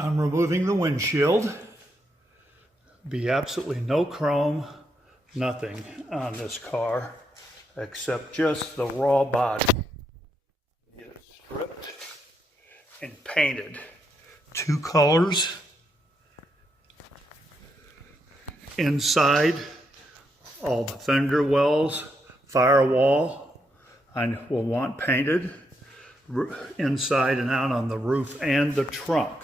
I'm removing the windshield. Be absolutely no chrome, nothing on this car except just the raw body. Get it stripped and painted. Two colors. Inside, all the fender wells, firewall, I will want painted inside and out on the roof and the trunk.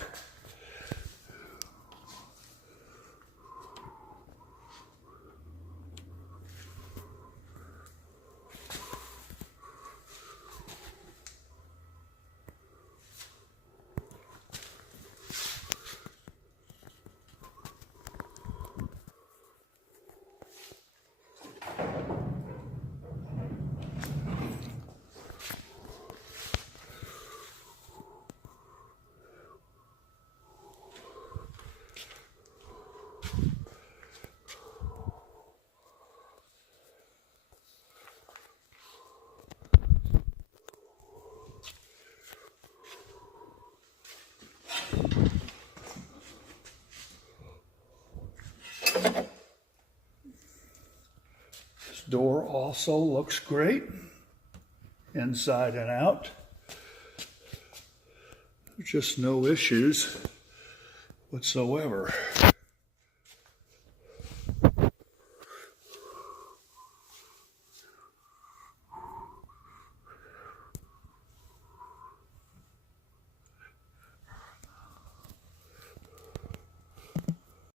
This door also looks great, inside and out. Just no issues whatsoever.